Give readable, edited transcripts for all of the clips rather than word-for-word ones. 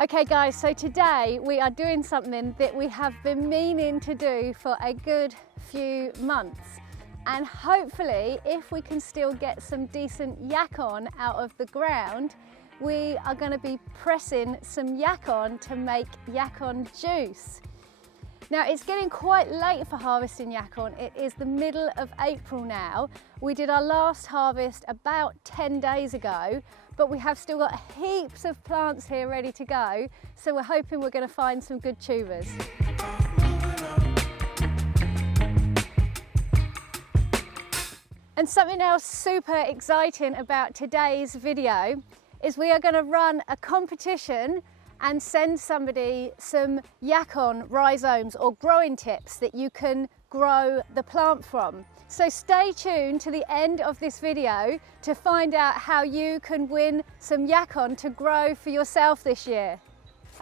Okay guys, so today we are doing something that we have been meaning to do for a good few months. And hopefully, if we can still get some decent Yacon out of the ground, we are going to be pressing some Yacon to make Yacon juice. Now it's getting quite late for harvesting Yacon. It is the middle of April now. We did our last harvest about 10 days ago, but we have still got heaps of plants here ready to go. So we're hoping we're going to find some good tubers. And something else super exciting about today's video is we are going to run a competition and send somebody some Yacon rhizomes or growing tips that you can grow the plant from. So stay tuned to the end of this video to find out how you can win some Yacon to grow for yourself this year.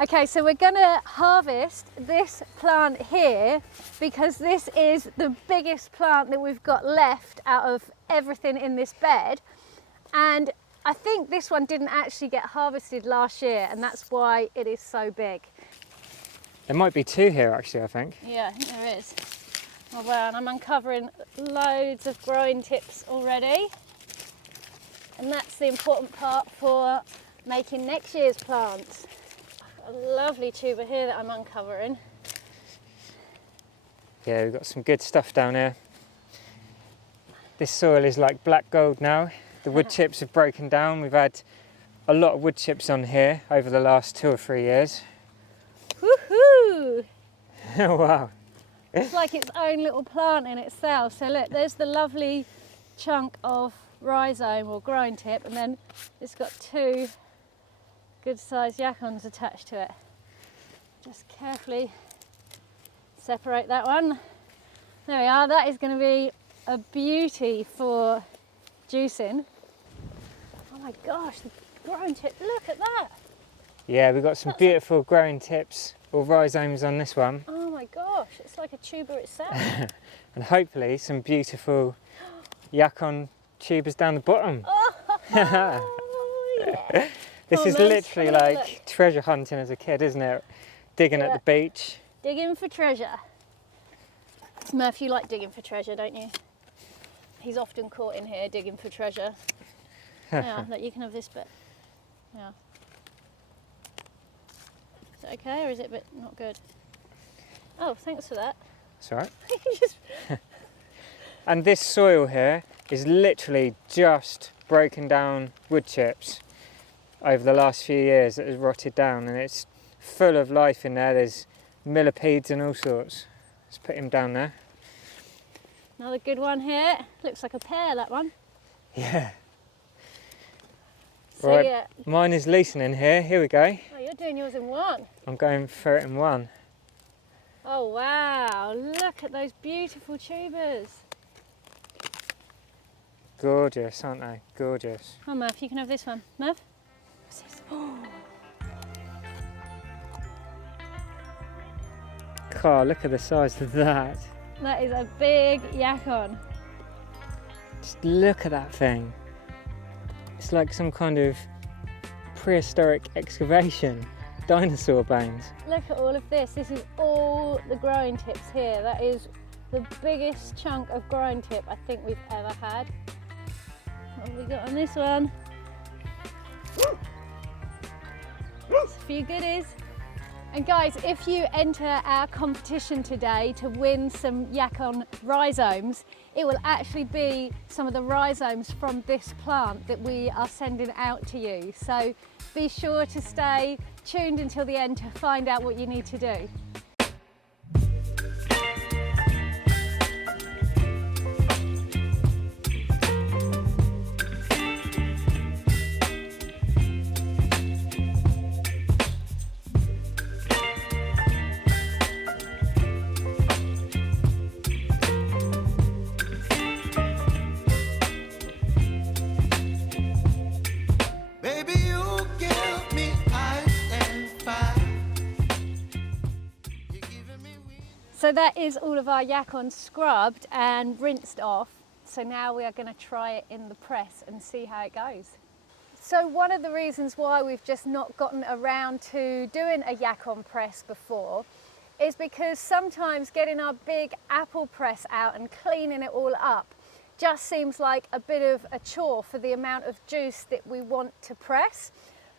Okay, so we're gonna harvest this plant here because this is the biggest plant that we've got left out of everything in this bed. And I think this one didn't actually get harvested last year, and that's why it is so big. There might be two here actually, I think. Yeah, I think there is. Oh wow, and I'm uncovering loads of growing tips already. And that's the important part for making next year's plants. A lovely tuber here that I'm uncovering. Yeah, we've got some good stuff down here. This soil is like black gold now. The wood chips have broken down. We've had a lot of wood chips on here over the last 2 or 3 years. Woohoo! Oh wow. It's like its own little plant in itself. So look, there's the lovely chunk of rhizome or growing tip, and then it's got 2 good sized Yacons attached to it. Just carefully separate that one. There we are. That is going to be a beauty for juicing. Oh my gosh, the growing tip, look at that! Yeah, we've got some beautiful growing tips or rhizomes on this one. Oh my gosh, it's like a tuber itself. And hopefully some beautiful Yacon tubers down the bottom. Oh, yeah. This is literally like treasure hunting as a kid, isn't it? Digging at the beach. Digging for treasure. Murph, you like digging for treasure, don't you? He's often caught in here digging for treasure. Yeah, look, you can have this bit. Yeah. Is it okay, or is it a bit not good? Oh, thanks for that. That's all right. And this soil here is literally just broken down wood chips over the last few years that has rotted down, and it's full of life in there. There's millipedes and all sorts. Let's put him down there. Another good one here. Looks like a pear, that one. Yeah. So, right, yeah. mine is loosening here. Here we go. Oh, you're doing yours in one. I'm going for it in one. Oh wow, look at those beautiful tubers. Gorgeous, aren't they? Gorgeous. Oh, Murph, you can have this one. Murph? What's this? Oh. God, look at the size of that. That is a big Yacon. Just look at that thing. It's like some kind of prehistoric excavation. Dinosaur bones. Look at all of this. This is all the growing tips here. That is the biggest chunk of growing tip I think we've ever had. What have we got on this one? Just a few goodies. And guys, if you enter our competition today to win some Yacon rhizomes, it will actually be some of the rhizomes from this plant that we are sending out to you. So be sure to stay tuned until the end to find out what you need to do. So that is all of our Yacon scrubbed and rinsed off. So now we are going to try it in the press and see how it goes. So one of the reasons why we've just not gotten around to doing a Yacon press before is because sometimes getting our big apple press out and cleaning it all up just seems like a bit of a chore for the amount of juice that we want to press.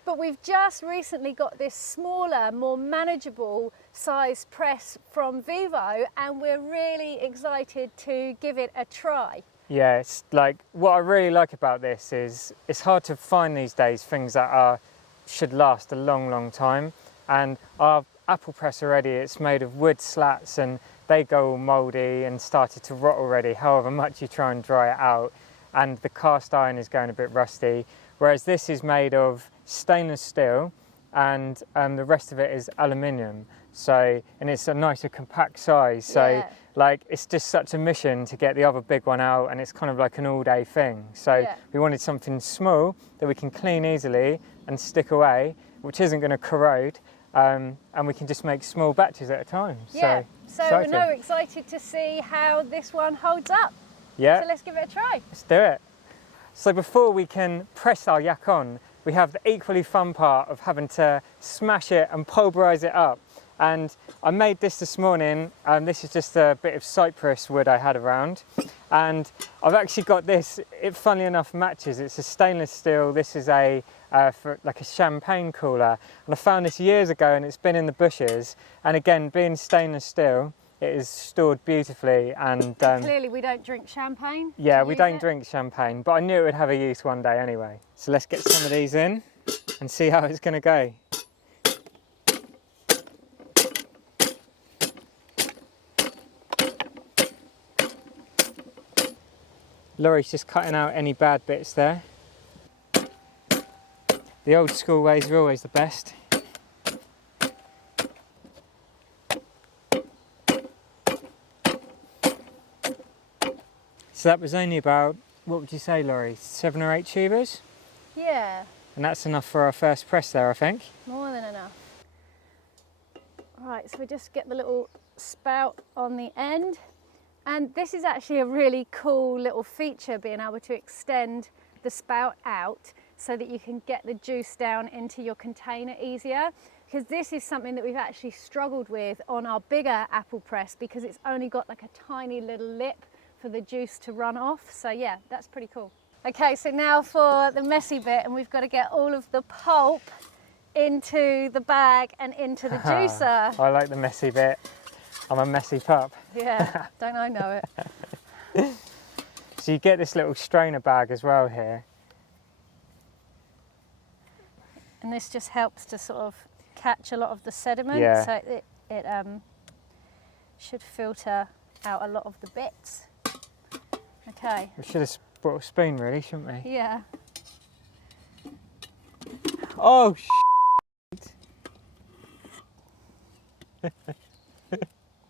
But we've just recently got this smaller, more manageable size press from Vevor, and we're really excited to give it a try. Yeah, it's like, what I really like about this is it's hard to find these days things that should last a long time. And our apple press already, it's made of wood slats and they go all mouldy and started to rot already, however much you try and dry it out. And the cast iron is going a bit rusty. Whereas this is made of stainless steel and the rest of it is aluminium. So, and it's a nicer compact size. So Yeah. like, it's just such a mission to get the other big one out, and it's kind of like an all-day thing. So Yeah. we wanted something small that we can clean easily and stick away, which isn't going to corrode, and we can just make small batches at a time. Yeah, so we're exciting. now excited to see how this one holds up. Yeah, So let's give it a try. let's do it. So before we can press our Yacon, we have the equally fun part of having to smash it and pulverise it up. And I made this morning, and this is just a bit of cypress wood I had around. And I've actually got this, it funnily enough matches, it's a stainless steel, this is for like a champagne cooler. And I found this years ago and it's been in the bushes. And again, being stainless steel, it is stored beautifully. And Clearly we don't drink champagne. yeah, to we use don't it. drink champagne, but I knew it would have a use one day anyway. So let's get some of these in and see how it's gonna go. Laurie's just cutting out any bad bits there. The old school ways are always the best. So that was only about, what would you say, Laurie, 7 or 8 tubers? Yeah, And that's enough for our first press there, I think. more than enough. Right, so we just get the little spout on the end. And this is actually a really cool little feature, being able to extend the spout out so that you can get the juice down into your container easier. Because this is something that we've actually struggled with on our bigger apple press, because it's only got like a tiny little lip for the juice to run off. So yeah, that's pretty cool. Okay, so now for the messy bit, and we've got to get all of the pulp into the bag and into the juicer. I like the messy bit. I'm a messy pup. Yeah, don't I know it? So you get this little strainer bag as well here. And this just helps to sort of catch a lot of the sediment, Yeah. so it should filter out a lot of the bits. Okay. We should have brought a spoon really, shouldn't we? Yeah. Oh,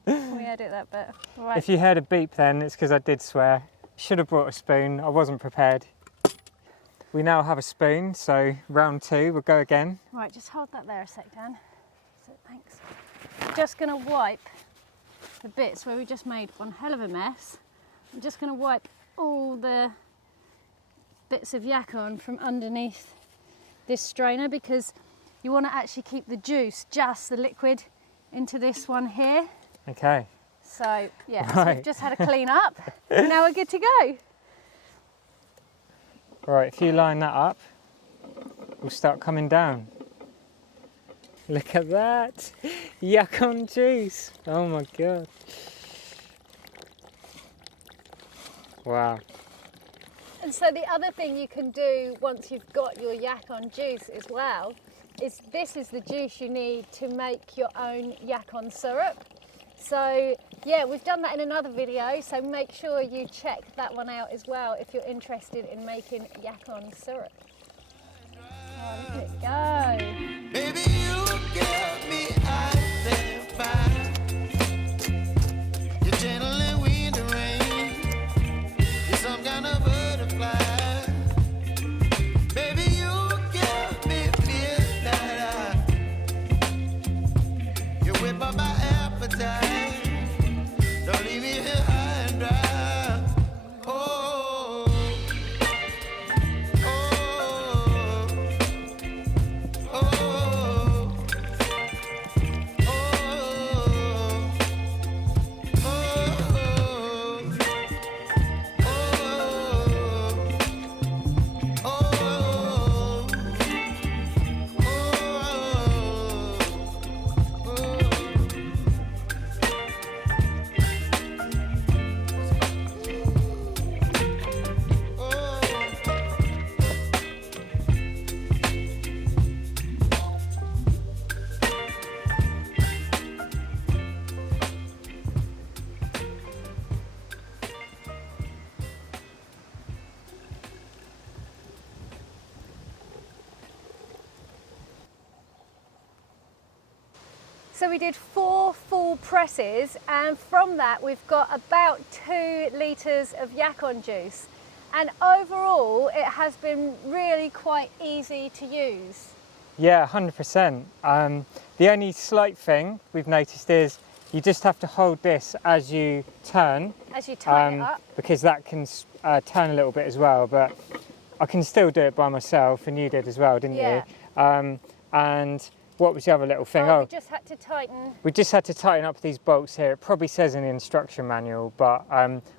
We edit that bit. Right. If you heard a beep then, it's because I did swear. Should have brought a spoon, I wasn't prepared. We now have a spoon, so round 2, we'll go again. Right, just hold that there a sec, Dan. So, thanks. Just going to wipe the bits where we just made one hell of a mess. I'm just going to wipe all the bits of Yacon from underneath this strainer, because you want to actually keep the juice, just the liquid, into this one here. Okay. So yeah, so Right. we've just had a clean up and now we're good to go. Right, if you line that up, we'll start coming down. Look at that, Yacon juice. Oh my God. Wow. And so the other thing you can do once you've got your Yacon juice as well is this is the juice you need to make your own Yacon syrup. So yeah, we've done that in another video, so make sure you check that one out as well if you're interested in making Yacon syrup. Oh, look at it go. Baby, you give me ice and fire. You're gentle and wind and rain. You're some kind of butterfly. Baby, you give me midnight. You whip up my appetite. Don't leave me here high and dry. Oh, oh, So we did 4 full presses, and from that we've got about 2 litres of Yacon juice. And overall it has been really quite easy to use. Yeah, 100%. The only slight thing we've noticed is you just have to hold this as you turn. As you tighten it up. Because that can turn a little bit as well, but I can still do it by myself, and you did as well, didn't Yeah. you? And what was the other little thing? We just had to tighten. We just had to tighten up these bolts here. It probably says in the instruction manual, but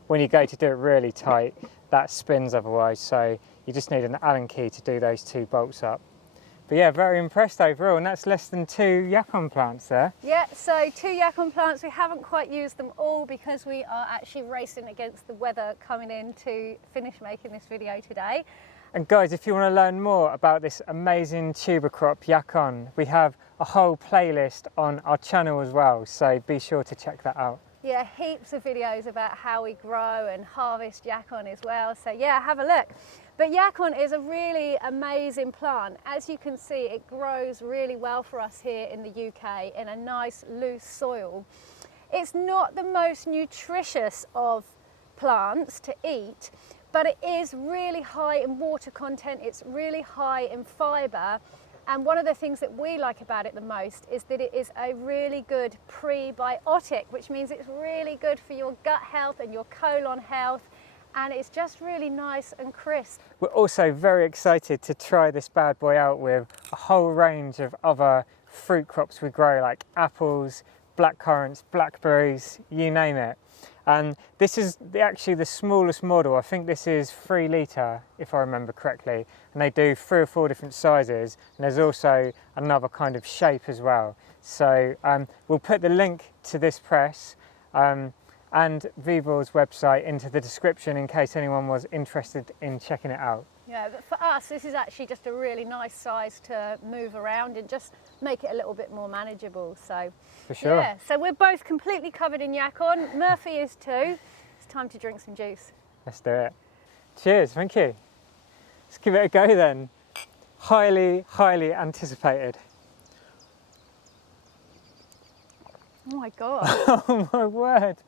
when you go to do it really tight, that spins otherwise. So you just need an Allen key to do those 2 bolts up. But yeah, very impressed overall, and that's less than 2 Yacon plants there. Yeah, so 2 Yacon plants. We haven't quite used them all because we are actually racing against the weather coming in to finish making this video today. And guys, if you want to learn more about this amazing tuber crop Yacon, we have a whole playlist on our channel as well, so be sure to check that out. Yeah, heaps of videos about how we grow and harvest Yacon as well, so yeah, have a look. But Yacon is a really amazing plant. As you can see, it grows really well for us here in the UK in a nice loose soil. It's not the most nutritious of plants to eat, but it is really high in water content, it's really high in fibre, and one of the things that we like about it the most is that it is a really good prebiotic, which means it's really good for your gut health and your colon health, and it's just really nice and crisp. We're also very excited to try this bad boy out with a whole range of other fruit crops we grow, like apples, blackcurrants, blackberries, you name it. And this is actually the smallest model. I think this is 3 litre, if I remember correctly. And they do 3 or 4 different sizes. And there's also another kind of shape as well. So we'll put the link to this press and Vevor's website into the description in case anyone was interested in checking it out. Yeah, but for us, this is actually just a really nice size to move around and just make it a little bit more manageable. So, for sure. Yeah, so we're both completely covered in Yacon. Murphy is too. It's time to drink some juice. Let's do it. Cheers, thank you. Let's give it a go then. Highly, highly anticipated. Oh my God. Oh my word.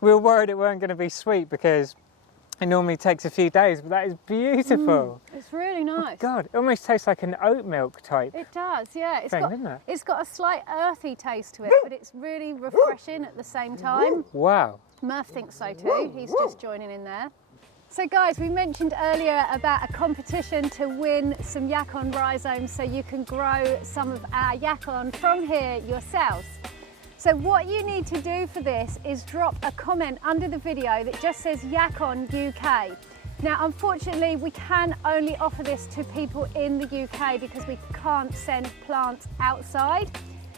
We were worried it weren't going to be sweet because it normally takes a few days, but that is beautiful. It's really nice. Oh God, it almost tastes like an oat milk type. It does, yeah. It's got a slight earthy taste to it, but it's really refreshing at the same time. Wow. Murph thinks so too. He's just joining in there. So guys, we mentioned earlier about a competition to win some Yacon rhizomes so you can grow some of our Yacon from here yourselves. So what you need to do for this is drop a comment under the video that just says Yacon UK. Now, unfortunately, we can only offer this to people in the UK because we can't send plants outside.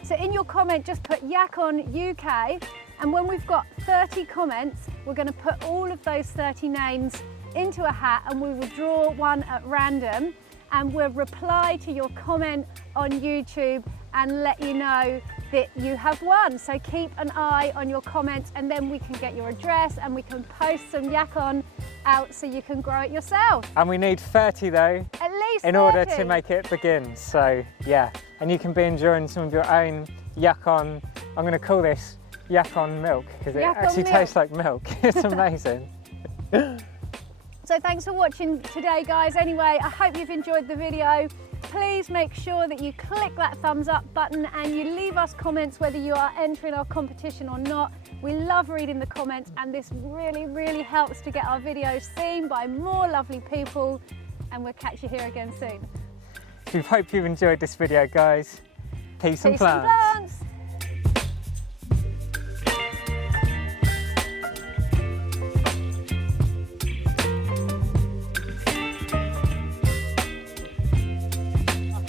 So in your comment, just put Yacon UK, and when we've got 30 comments, we're going to put all of those 30 names into a hat, and we will draw one at random, and we'll reply to your comment on YouTube and let you know that you have won. So keep an eye on your comments, and then we can get your address and we can post some Yacon out so you can grow it yourself. And we need 30 though, At least in 30. order to make it begin. So yeah, and you can be enjoying some of your own Yacon. I'm going to call this Yacon milk because it Yacon actually milk. tastes like milk. It's amazing. So thanks for watching today, guys. Anyway, I hope you've enjoyed the video. Please make sure that you click that thumbs up button and you leave us comments whether you are entering our competition or not. We love reading the comments, and this really, really helps to get our videos seen by more lovely people, and we'll catch you here again soon. We hope you've enjoyed this video, guys. Peace and Peace and plants. plants.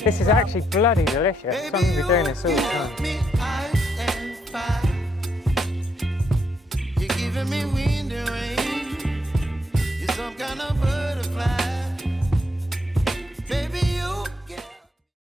This is actually bloody delicious. I'm going to be doing this all the time. Me ice and fire. You're giving me wind and rain. You're some kind of butterfly.